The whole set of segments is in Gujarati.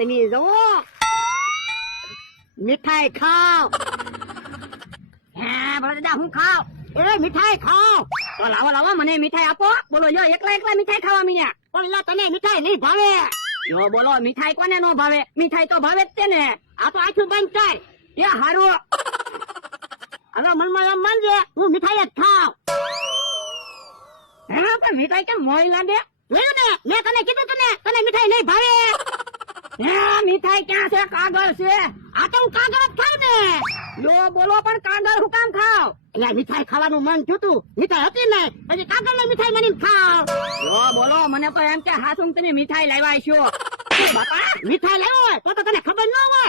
તમે જવો મીઠાઈ ખાવ. હે દાદા હું ખાવ? એ મીઠાઈ ખાવ. તો લાવો લાવો મને મીઠાઈ આપો. બોલો લ્યો એકલા એકલા મીઠાઈ ખાવા મીયા. પણ એલા તને મીઠાઈ નહીં ભાવે. યો બોલો મીઠાઈ કોને નો ભાવે? મીઠાઈ તો ભાવે જ છે ને. આ તો આખું બંધ થાય. એ હારું. હવે મનમાં એમ માનજે હું મીઠાઈ જ ખાવ. હે પણ મીઠાઈ કેમ મોડી લાગે? જોયું ને મેં તને કીધું તું ને તને મીઠાઈ નહીં ભાવે. હે મીઠાઈ ક્યાં છે? કાગળ છે. આ તો હું કાગળ જ ખાવ ને. યો બોલો પણ કાગળ હું કામ ખાવ? એટલે મીઠાઈ ખાવાનું મન થયું. મીઠાઈ હતી ને પછી કાગળ ની મીઠાઈ મને ખાવ. યો બોલો મને તો એમ કે હાસું તમે મીઠાઈ લાવ્યા છો. બાપા મીઠાઈ લાવ્યો હોય તો તને ખબર ન હોય.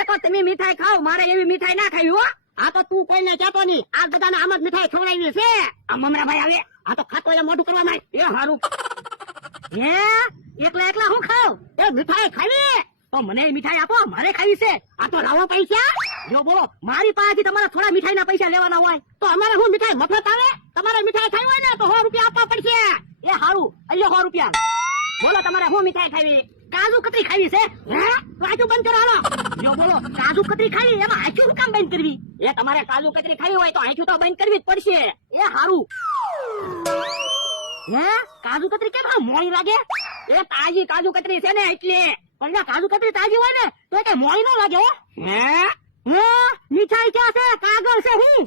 એ તો તમે મીઠાઈ ખાવ, મારે એવી મીઠાઈ ના ખાવી હો. આ તો તું કોઈને કહેતો નહીં. આ બધાને આમ જ મીઠાઈ ખવડાવી છે. આ મમરાભાઈ આવે. આ તો ખાતો એ મોઢું કરવા માંડ. એ હારું. હે એકલા એકલા હું ખાવ? એ મીઠાઈ ખાવી તો મને મીઠાઈ આપો, મારે ખાવી છે. આ તો લાવો પૈસા. જો બોલો મારી પાસેથી તમારે થોડા મીઠાઈ ના પૈસા લેવાના હોય તો અમારે હું મીઠાઈ મફત આવે? તમારે મીઠાઈ ખાવી હોય ને તો 100 રૂપિયા આપવા પડશે. એ હારું અહીંયા 100 રૂપિયા. બોલો તમારે શું મીઠાઈ ખાવી? કાજુ કતરી ખાવી છે. હે કાજુ બંધ કરો હાલો. જો બોલો કાજુ કતરી ખાવી એમાં આંખું શું કામ બંધ કરવી? એ તમારે કાજુ કતરી ખાવી હોય તો આંખું તો બંધ કરવી જ પડશે. એ હારું. હે કાજુ કતરી કેમ મોડી લાગે? એ તાજી કાજુ કતરી છે ને એટલે. પણ કાજુ કતરી તાજી હોય ને તો એ કઈ મોડી ન લાગે હો. હે હે મીઠાઈ ક્યાં છે? કાગળ છે હું.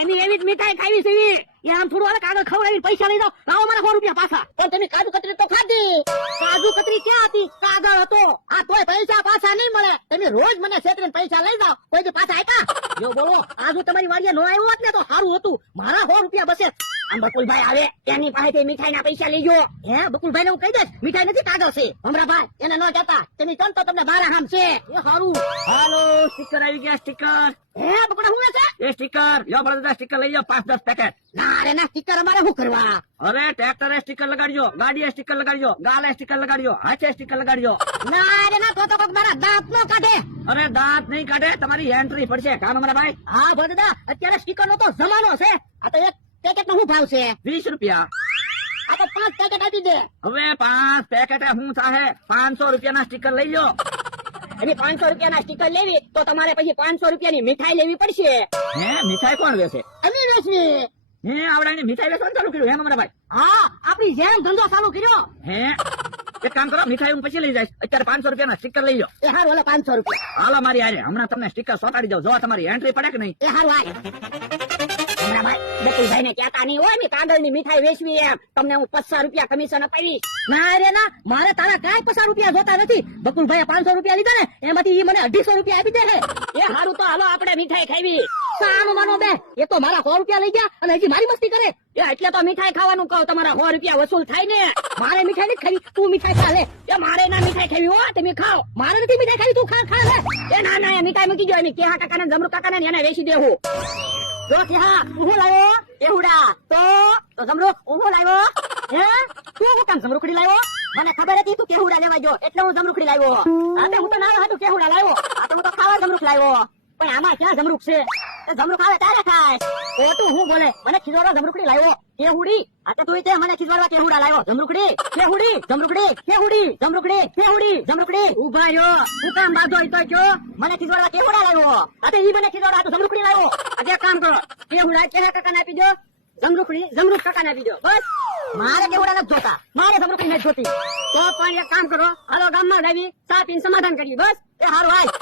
એની એવી જ મીઠાઈ ખાવી છે એવી. એ આમ થોડું હાલે કાગળ ખવડાવી પૈસા લઈ જાઓ. લાવો મારા 100 રૂપિયા પાછા. પણ તમે કાજુ કતરી તો ખાધી. કાજુ કતરી ક્યાં હતી? કાગળ હતો. આ તોય પૈસા પાછા નહીં મળે. તમે રોજ મને છેતરીને પૈસા લઈ જાઓ. કોઈ દી પાછા આપ્યા? જો બોલો આજુ તમારી વાડીએ નો આવ્યો હોત ને તો સારું હતું. મારા 100 રૂપિયા બસે. આમ બકુલભાઈ આવે એની પાસેથી મીઠાઈ ના પૈસા લેજો. હે બકુલભાઈ ને હું કહી દઈશ મીઠાઈ નથી કાગળ છે. હમણાં એને ન કહેતા. તમે કહો તો તમને બારા હામ છે. એ સારું. હાલો સ્ટીકર આવી ગયા. સ્ટીકર. હે બકુડા હું છે? એ સ્ટીકર યો બળદા સ્ટીકર લઈ જાઓ 5-10 પેકેટ. ના રે ના સ્ટીકર અમારે શું કરવા? અરે ટ્રેક્ટરે સ્ટીકર લગાડજો, ગાડીએ સ્ટીકર લગાડજો, ગાલે સ્ટીકર લગાડજો, હાથે સ્ટીકર લગાડજો. ના રે ના તો કોક મારા દાંત નો કાઢે. અરે દાંત નહીં કાઢે, તમારી એન્ટ્રી પડશે. કામ અમારા ભાઈ. હા બળદા અત્યારે સ્ટીકર નો તો જમાનો છે. આ તો એક પેકેટ નો શું ભાવ છે? 20 રૂપિયા. આ તો 5 પેકેટ આપી દે. હવે 5 પેકેટે શું થાહે? 500 રૂપિયાના સ્ટીકર લઈ લો. અને 500 રૂપિયાના સ્ટીકર લેવી તો તમારે પછી 500 રૂપિયાની મીઠાઈ લેવી પડશે. હે મીઠાઈ કોણ વેચે? અમે વેચવી. હે આવડાની મીઠાઈ વેચવાનું ચાલુ કર્યું હે અમારા ભાઈ? હા આપણી જેમ ધંધો ચાલુ કર્યો. હે એક કામ કરો, મીઠાઈ હું પછી લઈ જઈશ. અત્યારે 500 રૂપિયાના સ્ટીકર લઈ લો. એ હારું ઓલા 500 રૂપિયા. હાલો મારી હારે હમણાં તમને સ્ટીકર સોટાડી દઉં. જો તમારી એન્ટ્રી પડે કે નહીં. એ હારું આય. બકુલભાઈ ને કહેતા નહીં હોય ને કાગળની મીઠાઈ વેચવી એમ. તમને હું 50 રૂપિયા કમિશન અપાવીશ. ના રે ના મારે તારા કાંઈ 50 રૂપિયા જોતા નથી. બકુલભાઈ 500 રૂપિયા લીધા ને એમાંથી ઈ મને 250 રૂપિયા આપી દે છે. એ હારું તો હાલો આપણે મીઠાઈ ખાવી. સાનું માનો બે એ તો મારા 100 રૂપિયા લઈ ગયા અને હજી મારી મસ્તી કરે. એ એટલે તો મીઠાઈ ખાવાનું કહું. તમારા 100 રૂપિયા વસૂલ થાય ને. મારે મીઠાઈ નથી ખાવી. તું મીઠાઈ ખા લે. એ મારે ના મીઠાઈ ખાવી હો, તમે ખાઓ. મારે નથી મીઠાઈ ખાવી. તું ખા ખા લે. એ ના ના એ મીઠાઈ મૂકી દો. એની કેહા કાકા ને જમરૂ કાકા ને એને વેચી દેવું. જો કેહા હું લાવ્યો એવડા તો જમરૂ હું લાવ્યો. હે તું હું કામ જમરૂખડી લાવ્યો? મને ખબર હતી તું કેહુડા લેવા જો એટલે હું જમરૂખડી લાવ્યો. આ હું તો ના હતું કેહુડા લાવ્યો. આ તો હું તો ખાવા જમરૂખ લાવ્યો. પણ આમાં ક્યાં જમરૂખ છે? જમરૂખ આવે ત્યારે ખાય. તો તું હું બોલે મને ખીજવાડવા જમરૂખડી લાવ્યો. કેહુડી આ તો તું તે મને ખીજવાડવા કેહુડા લાવ્યો. જમરૂખડી કેહુડી જમરૂખડી કેહુડી જમરૂખડી કેહુડી જમરૂખડી ઉભા રહ્યો. હું કામ બાંધો તો કયો મને ખીજવાડવા કેહુડા લાવ્યો. આ તો ઈ મને ખીજવાડવા તો જમરૂખડી લાવ્યો. આજે કામ કરો કેહુડા કેહા કાકાને આપી દો. જમરૂખડી જમરૂખ કાકાને આપી દો. બસ મારે કેહુડા નથી જોતા. મારે જમરૂખડી નથી જોતી. તો પણ એક કામ કરો હાલો ગામમાં લાવી ચા પીને સમાધાન કરીએ. બસ એ હારું હાય.